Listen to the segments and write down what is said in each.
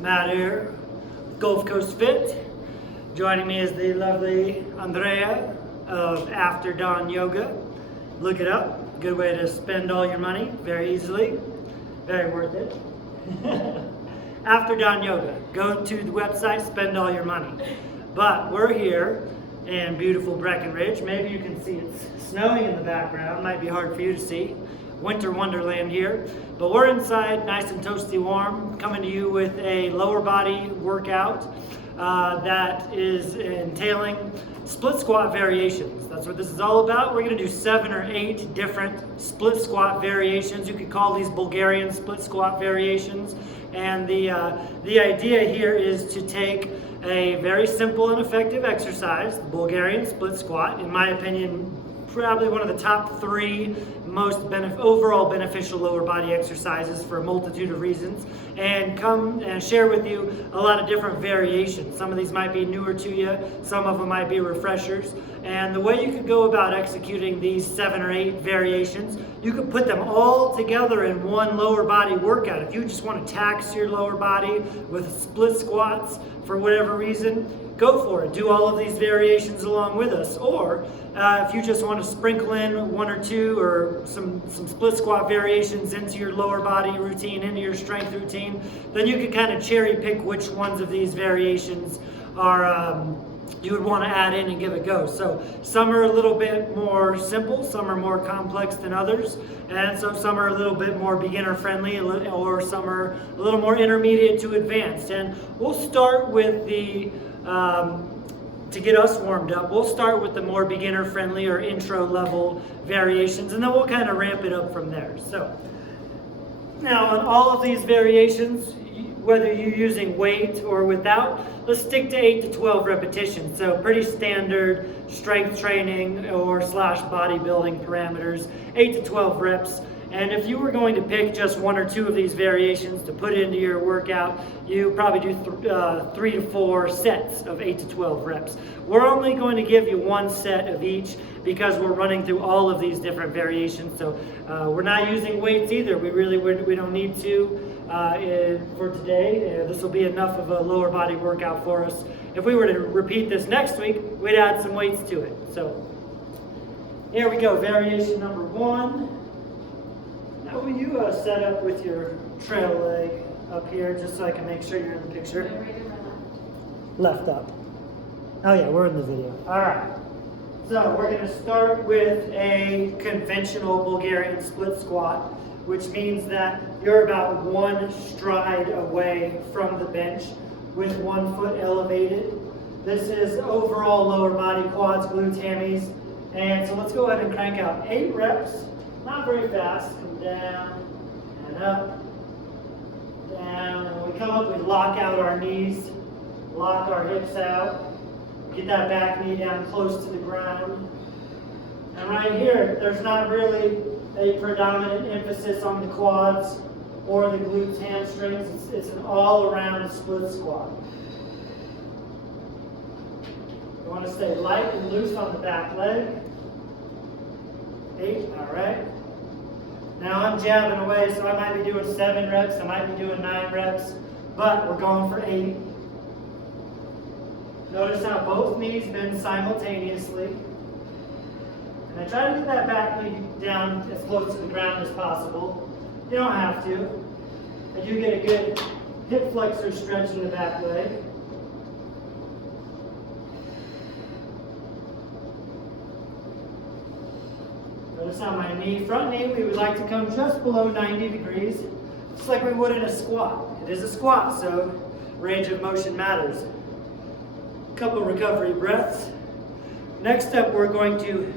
Matt here, Gulf Coast Fit. Joining me is the lovely Andrea of After Dawn Yoga. Look it up. Good way to spend all your money very easily. Very worth it. After Dawn Yoga. Go to the website, spend all your money. But we're here in beautiful Breckenridge. Maybe you can see it's snowing in the background. Might be hard for you to see. Winter wonderland here. But we're inside, nice and toasty warm, coming to you with a lower body workout that is entailing split squat variations. That's what this is all about. We're going to do 7 or 8 different split squat variations. You could call these Bulgarian split squat variations. And the idea here is to take a very simple and effective exercise, the Bulgarian split squat, in my opinion, probably one of the top 3 most overall beneficial lower body exercises for a multitude of reasons, and come and share with you a lot of different variations. Some of these might be newer to you, some of them might be refreshers, and the way you could go about executing these 7 or 8 variations, you could put them all together in one lower body workout. If you just want to tax your lower body with split squats for whatever reason, go for it. Do all of these variations along with us. Or if you just want to sprinkle in 1 or 2 or some split squat variations into your lower body routine, into your strength routine, then you can kind of cherry pick which ones of these variations are you would want to add in and give it a go. So some are a little bit more simple, some are more complex than others, and so some are a little bit more beginner friendly, or some are a little more intermediate to advanced. And we'll start with the to get us warmed up, we'll start with the more beginner friendly or intro level variations, and then we'll kind of ramp it up from there. So now on all of these variations, whether you're using weight or without, let's stick to 8 to 12 repetitions. So pretty standard strength training or / bodybuilding parameters, 8 to 12 reps. And if you were going to pick just 1 or 2 of these variations to put into your workout, you probably do 3 to 4 sets of 8 to 12 reps. We're only going to give you 1 set of each because we're running through all of these different variations. So we're not using weights either. We don't need to for today. This will be enough of a lower body workout for us. If we were to repeat this next week, we'd add some weights to it. So here we go, variation number 1. Now will you set up with your trail leg up here just so I can make sure you're in the picture? Right or Left up. Oh yeah, we're in the video. Alright. So we're going to start with a conventional Bulgarian split squat, which means that you're about 1 stride away from the bench with 1 foot elevated. This is overall lower body, quads, glutes, hammies. And so let's go ahead and crank out 8 reps. Not very fast. Come down and up, down. And when we come up, we lock out our knees, lock our hips out, get that back knee down close to the ground. And right here, there's not really a predominant emphasis on the quads or the glutes, hamstrings. It's an all-around split squat. You want to stay light and loose on the back leg. 8, all right. Now I'm jabbing away, so I might be doing 7 reps, I might be doing 9 reps, but we're going for 8. Notice how both knees bend simultaneously. And I try to get that back knee down as close to the ground as possible. You don't have to. I do get a good hip flexor stretch in the back leg. Notice how my front knee, we would like to come just below 90 degrees, just like we would in a squat. It is a squat, so range of motion matters. A couple recovery breaths. Next up, we're going to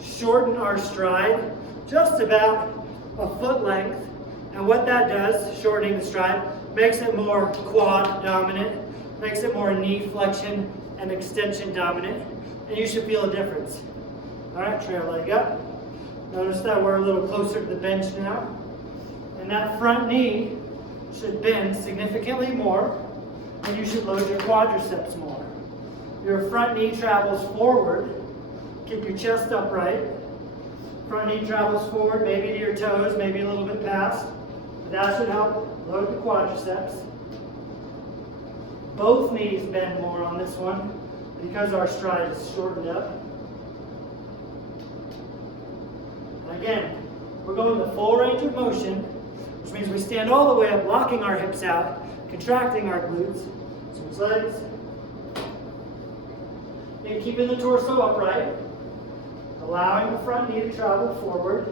shorten our stride just about a foot length. And what that does, shortening the stride, makes it more quad dominant, makes it more knee flexion and extension dominant, and you should feel a difference. All right, trail leg up. Notice that we're a little closer to the bench now. And that front knee should bend significantly more, and you should load your quadriceps more. Your front knee travels forward. Keep your chest upright. Front knee travels forward, maybe to your toes, maybe a little bit past. But that should help load the quadriceps. Both knees bend more on this one because our stride is shortened up. And again, we're going the full range of motion, which means we stand all the way up, locking our hips out, contracting our glutes. Switch legs. And keeping the torso upright, allowing the front knee to travel forward.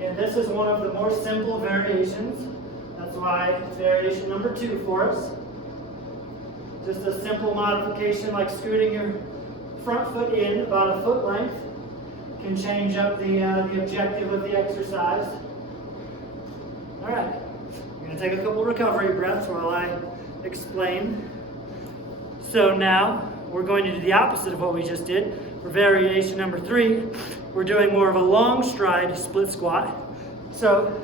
And this is one of the more simple variations. That's why it's variation number 2 for us. Just a simple modification like scooting your front foot in about a foot length can change up the objective of the exercise. All right, I'm going to take a couple recovery breaths while I explain. So now we're going to do the opposite of what we just did. For variation number 3, we're doing more of a long stride split squat. So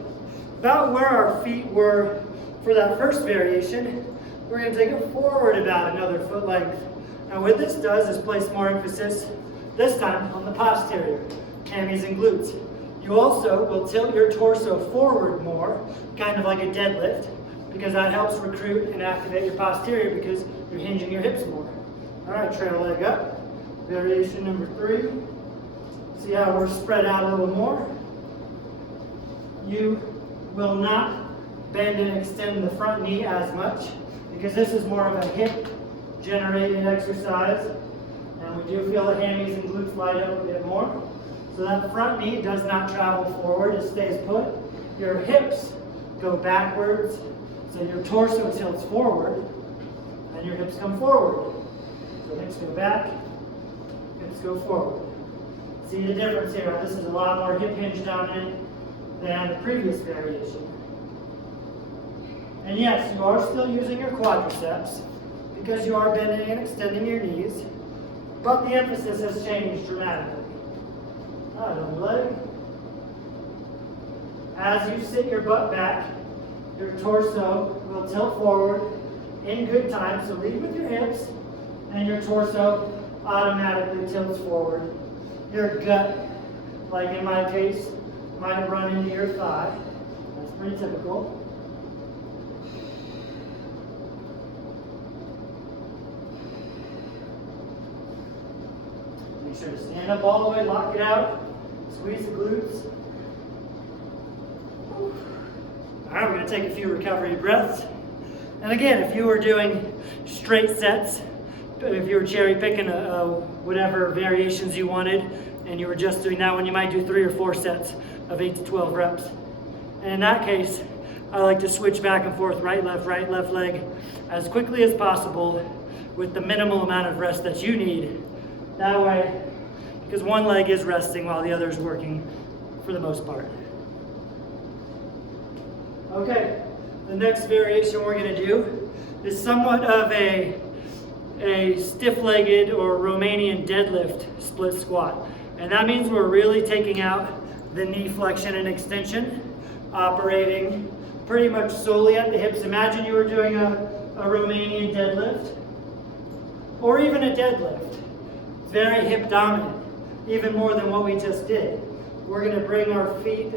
about where our feet were for that first variation, we're going to take it forward about another foot length. Now what this does is place more emphasis, this time, on the posterior, hammies and glutes. You also will tilt your torso forward more, kind of like a deadlift, because that helps recruit and activate your posterior because you're hinging your hips more. All right, trail leg up. Variation number 3. See how we're spread out a little more? You will not bend and extend the front knee as much because this is more of a hip generated exercise, and we do feel the hammies and glutes light up a bit more. So that front knee does not travel forward, it stays put. Your hips go backwards, so your torso tilts forward, and your hips come forward. So hips go back, hips go forward. See the difference here? This is a lot more hip hinge dominant than the previous variation. And yes, you are still using your quadriceps because you are bending and extending your knees, but the emphasis has changed dramatically. All right, other leg. As you sit your butt back, your torso will tilt forward in good time, so lead with your hips, and your torso automatically tilts forward. Your gut, like in my case, might run into your thigh. That's pretty typical. Make sure to stand up all the way, lock it out, squeeze the glutes. All right, we're going to take a few recovery breaths. And again, if you were doing straight sets, if you were cherry picking whatever variations you wanted, and you were just doing that one, you might do 3 or 4 sets of 8 to 12 reps. And in that case, I like to switch back and forth, right, left leg, as quickly as possible with the minimal amount of rest that you need. That way, because one leg is resting while the other is working for the most part. Okay, the next variation we're going to do is somewhat of a stiff-legged or Romanian deadlift split squat. And that means we're really taking out the knee flexion and extension, operating pretty much solely at the hips. Imagine you were doing a Romanian deadlift or even a deadlift. It's very hip dominant, even more than what we just did. We're going to bring our feet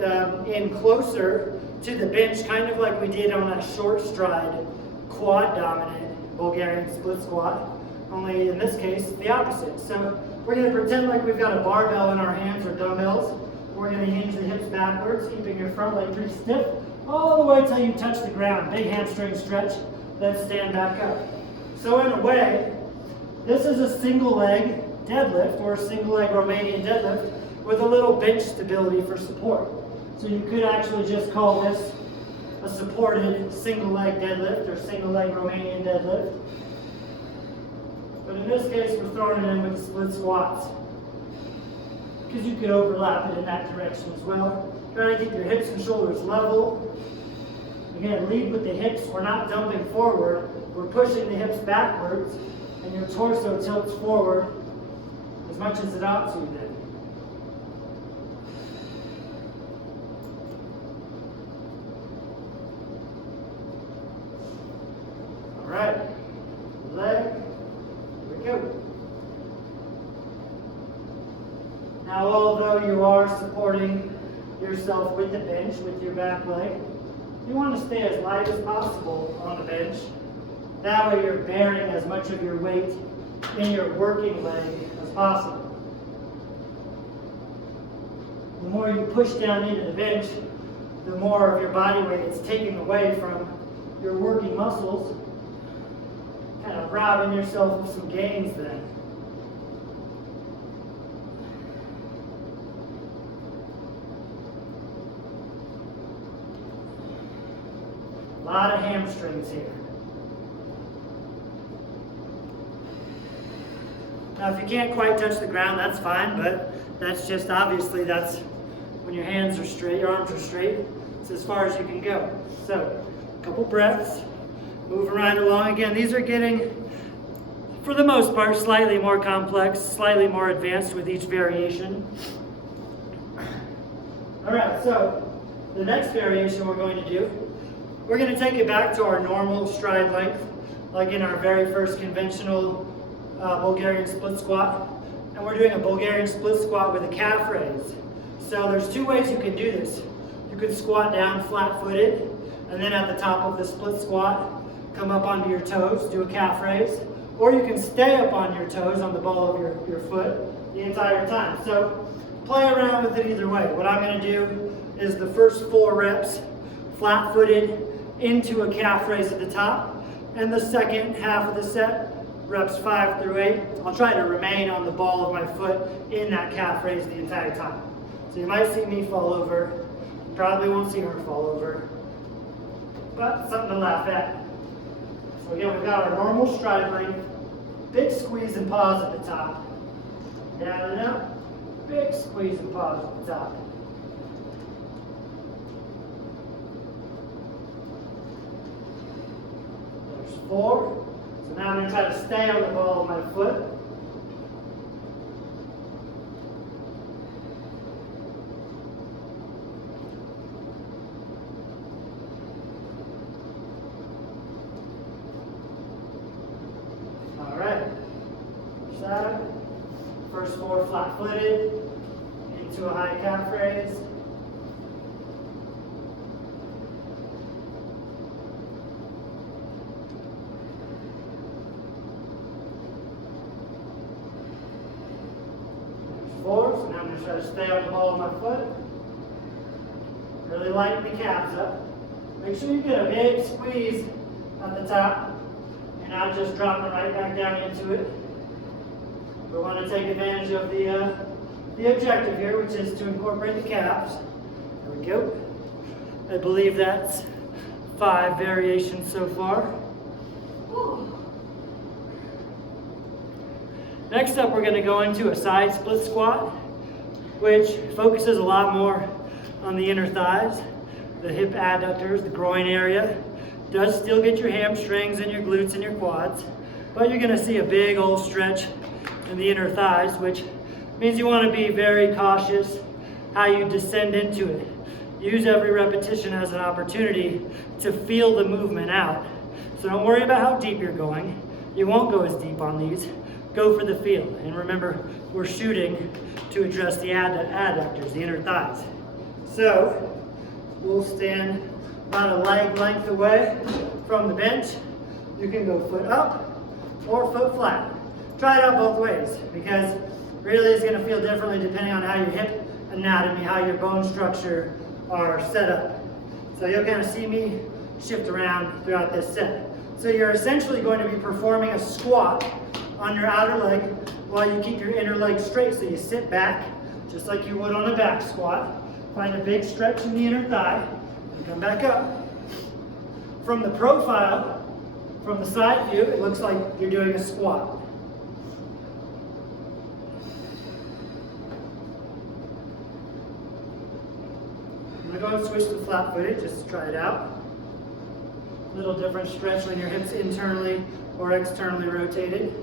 in closer to the bench, kind of like we did on that short stride, quad dominant Bulgarian split squat, only in this case, the opposite. So we're going to pretend like we've got a barbell in our hands or dumbbells. We're going to hinge the hips backwards, keeping your front leg pretty stiff, all the way till you touch the ground. Big hamstring stretch, then stand back up. So in a way, this is a single leg deadlift or a single leg Romanian deadlift with a little bench stability for support. So you could actually just call this a supported single leg deadlift or single leg Romanian deadlift. But in this case, we're throwing it in with split squats because you could overlap it in that direction as well. Try to keep your hips and shoulders level. Again, lead with the hips. We're not dumping forward. We're pushing the hips backwards, and your torso tilts forward as much as it ought to then. All right, leg, here we go. Now, although you are supporting yourself with the bench, with your back leg, you want to stay as light as possible on the bench. That way you're bearing as much of your weight in your working leg as possible. The more you push down into the bench, the more of your body weight it's taking away from your working muscles, kind of robbing yourself of some gains then. A lot of hamstrings here. Now, if you can't quite touch the ground, that's fine, but that's just obviously that's when your hands are straight, your arms are straight. It's as far as you can go. So, a couple breaths, moving right along. Again, these are getting, for the most part, slightly more complex, slightly more advanced with each variation. All right, so the next variation we're going to do, we're going to take it back to our normal stride length, like in our very first conventional Bulgarian split squat. And we're doing a Bulgarian split squat with a calf raise. So there's two ways you can do this. You can squat down flat-footed, and then at the top of the split squat, come up onto your toes, do a calf raise. Or you can stay up on your toes on the ball of your foot the entire time. So play around with it either way. What I'm going to do is the first 4 reps, flat-footed into a calf raise at the top, and the second half of the set, reps 5 through 8, I'll try to remain on the ball of my foot in that calf raise the entire time. So you might see me fall over, probably won't see her fall over, but something to laugh at. So again, we've got our normal stride length, big squeeze and pause at the top, down and up, big squeeze and pause at the top. There's 4. So now I'm going to try to stay on the ball of my foot. All right. Side. First 4 flat-footed into a high calf raise. So now I'm going to try to stay on the ball of my foot. Really lighten the calves up. Make sure you get a big squeeze at the top. You're not just dropping right back down into it. We want to take advantage of the objective here, which is to incorporate the calves. There we go. I believe that's 5 variations so far. Next up, we're going to go into a side split squat, which focuses a lot more on the inner thighs, the hip adductors, the groin area. Does still get your hamstrings and your glutes and your quads, but you're going to see a big old stretch in the inner thighs, which means you want to be very cautious how you descend into it. Use every repetition as an opportunity to feel the movement out. So don't worry about how deep you're going. You won't go as deep on these. Go for the feel. And remember, we're shooting to address the adductors, the inner thighs. So we'll stand about a leg length away from the bench. You can go foot up or foot flat. Try it out both ways, because really it's going to feel differently depending on how your hip anatomy, how your bone structure are set up. So you'll kind of see me shift around throughout this set. So you're essentially going to be performing a squat on your outer leg while you keep your inner leg straight. So you sit back, just like you would on a back squat. Find a big stretch in the inner thigh, and come back up. From the profile, from the side view, it looks like you're doing a squat. I'm going to go and switch to flat footed just to try it out. A little different stretch when your hips internally or externally rotated.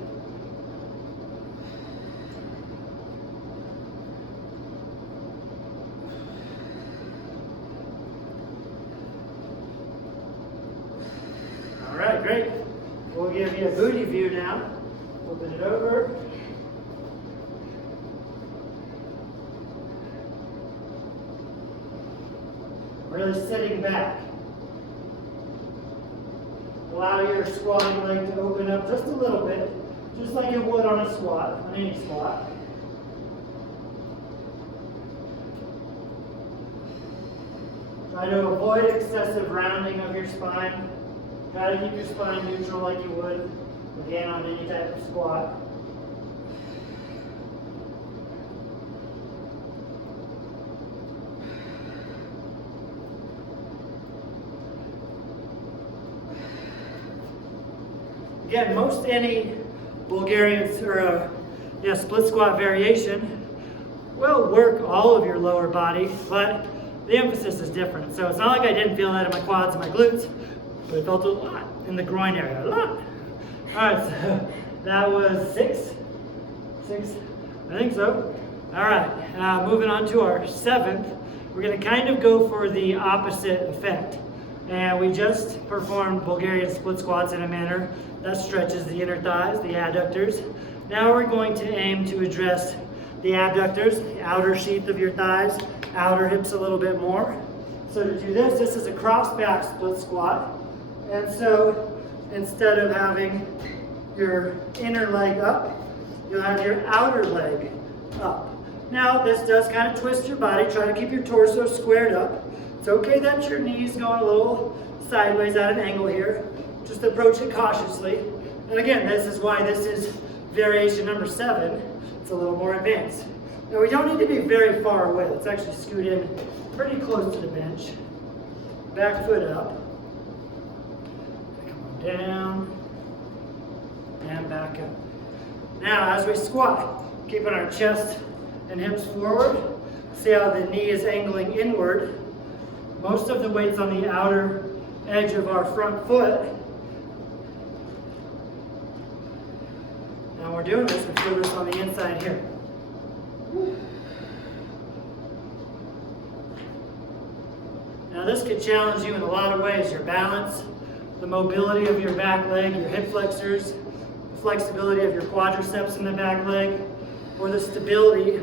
All right, great. We'll give you a booty view now. Open it over. really sitting back. Allow your squatting leg to open up just a little bit, just like you would on a squat, on any squat. Try to avoid excessive rounding of your spine. Try to keep your spine neutral like you would, again, on any type of squat. Again, most any Bulgarian or split squat variation will work all of your lower body, but the emphasis is different. So it's not like I didn't feel that in my quads and my glutes, but I felt a lot in the groin area, a lot. All right, so that was six, I think so. All right, moving on to our 7th, we're gonna kind of go for the opposite effect. And we just performed Bulgarian split squats in a manner that stretches the inner thighs, the adductors. Now we're going to aim to address the abductors, the outer sheath of your thighs, outer hips a little bit more. So to do this, this is a cross back split squat. And so instead of having your inner leg up, you'll have your outer leg up. Now this does kind of twist your body. Try to keep your torso squared up. It's okay that your knees going a little sideways at an angle here. Just approach it cautiously. And again, this is why this is variation number 7. It's a little more advanced. Now we don't need to be very far away. Let's actually scoot in pretty close to the bench. Back foot up. Come on down. And back up. Now as we squat, keeping our chest and hips forward. See how the knee is angling inward. Most of the weight's on the outer edge of our front foot. Now we're doing this, we feel this on the inside here. Now this could challenge you in a lot of ways. Your balance, the mobility of your back leg, your hip flexors, the flexibility of your quadriceps in the back leg, or the stability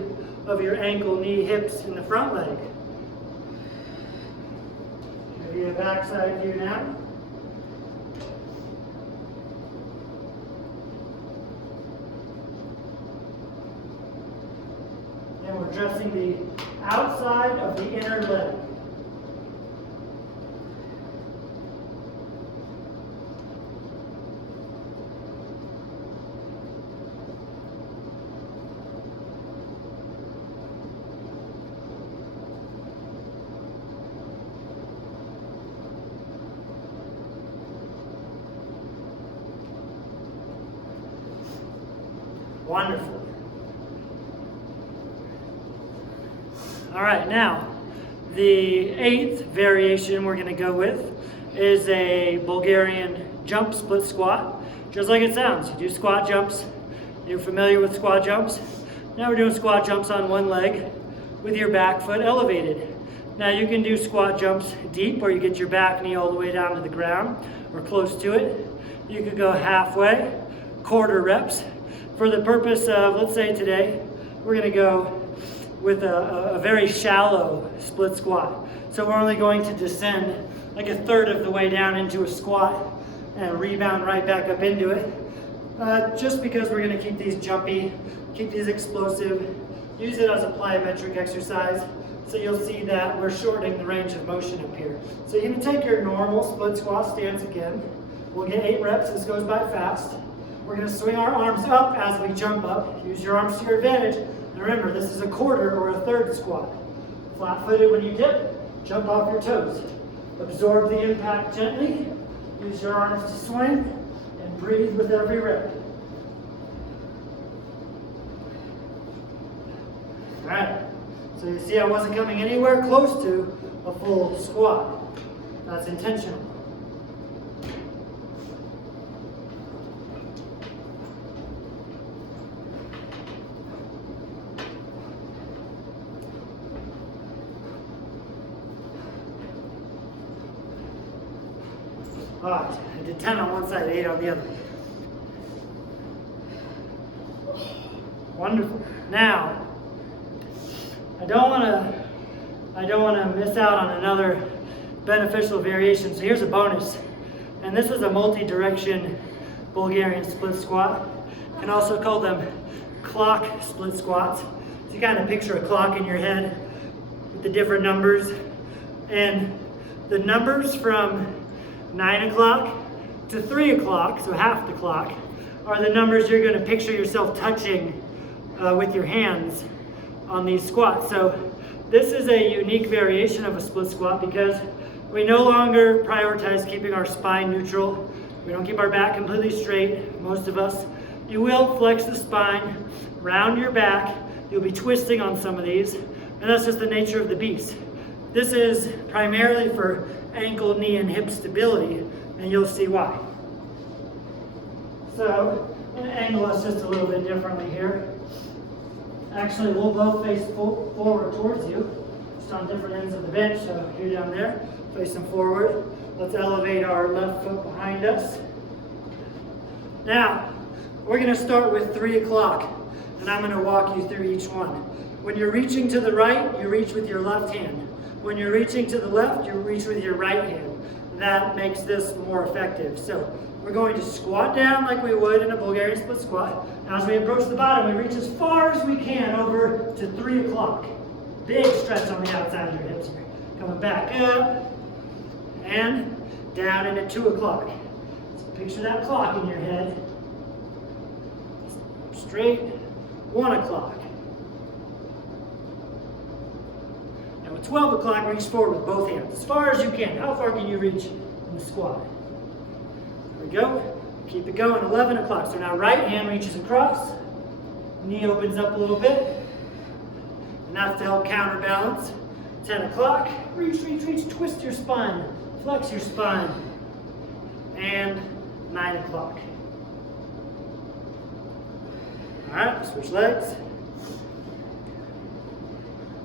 of your ankle, knee, hips in the front leg. Give you a backside view now. And we're dressing the outside of the inner leg. Wonderful. All right, now the 8th variation we're going to go with is a Bulgarian jump split squat, just like it sounds. You do squat jumps. You're familiar with squat jumps. Now we're doing squat jumps on one leg with your back foot elevated. Now you can do squat jumps deep, where you get your back knee all the way down to the ground or close to it. You could go halfway, quarter reps. For the purpose of, let's say today, we're going to go with a very shallow split squat. So we're only going to descend like a third of the way down into a squat and rebound right back up into it. Just because we're going to keep these jumpy, keep these explosive, use it as a plyometric exercise. So you'll see that we're shortening the range of motion up here. So you're going to take your normal split squat stance again. We'll get 8 reps. This goes by fast. We're going to swing our arms up as we jump up. Use your arms to your advantage. And remember, this is a quarter or a third squat. Flat-footed when you dip, jump off your toes. Absorb the impact gently. Use your arms to swing and breathe with every rep. All right. So you see I wasn't coming anywhere close to a full squat. That's intentional. I did 10 on one side, 8 on the other. Wonderful. Now, I don't want to miss out on another beneficial variation. So here's a bonus. And this is a multi-direction Bulgarian split squat. You can also call them clock split squats. So you kind of picture a clock in your head with the different numbers. And the numbers from 9 o'clock to 3 o'clock, so half the clock, are the numbers you're going to picture yourself touching with your hands on these squats. So this is a unique variation of a split squat because we no longer prioritize keeping our spine neutral. We don't keep our back completely straight, most of us. You will flex the spine, round your back. You'll be twisting on some of these, and that's just the nature of the beast. This is primarily for ankle, knee, and hip stability, and you'll see why. So, I'm going to angle us just a little bit differently here. Actually, we'll both face forward towards you, just on different ends of the bench. So you're down there, facing forward. Let's elevate our left foot behind us. Now, we're going to start with 3 o'clock, and I'm going to walk you through each one. When you're reaching to the right, you reach with your left hand. When you're reaching to the left, you reach with your right hand. That makes this more effective. So we're going to squat down like we would in a Bulgarian split squat. As we approach the bottom, we reach as far as we can over to 3 o'clock. Big stretch on the outside of your hips here. Coming back up and down into 2 o'clock. So picture that clock in your head. Straight, 1 o'clock. Now at 12 o'clock, reach forward with both hands, as far as you can. How far can you reach in the squat? There we go. Keep it going, 11 o'clock. So now right hand reaches across, knee opens up a little bit, and that's to help counterbalance. 10 o'clock, reach, reach, reach, twist your spine, flex your spine, and 9 o'clock. All right, switch legs.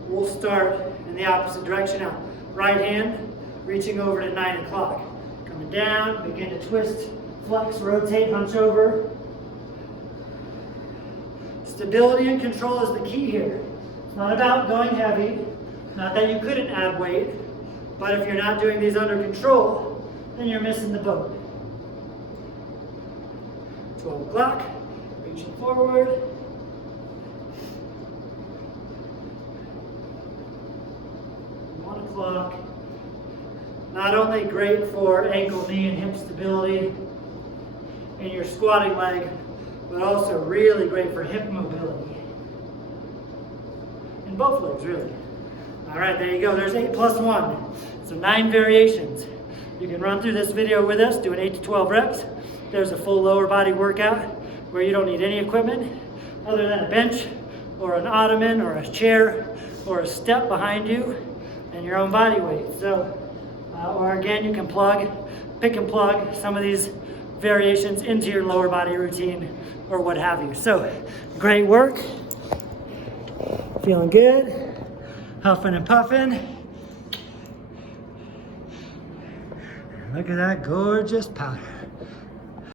We'll start in the opposite direction now. Right hand, reaching over to 9 o'clock. Coming down, begin to twist, flex, rotate, hunch over. Stability and control is the key here. It's not about going heavy, not that you couldn't add weight, but if you're not doing these under control, then you're missing the boat. 12 o'clock, reaching forward. 1 o'clock. Not only great for ankle, knee, and hip stability in your squatting leg, but also really great for hip mobility. In both legs, really. All right, there you go. There's 8 plus 1. So 9 variations. You can run through this video with us, doing 8 to 12 reps. There's a full lower body workout where you don't need any equipment other than a bench or an ottoman or a chair or a step behind you and your own body weight. So, or again, you can pick and plug some of these variations into your lower body routine or what have you. So, great work. Feeling good. Huffing and puffing. Look at that gorgeous powder.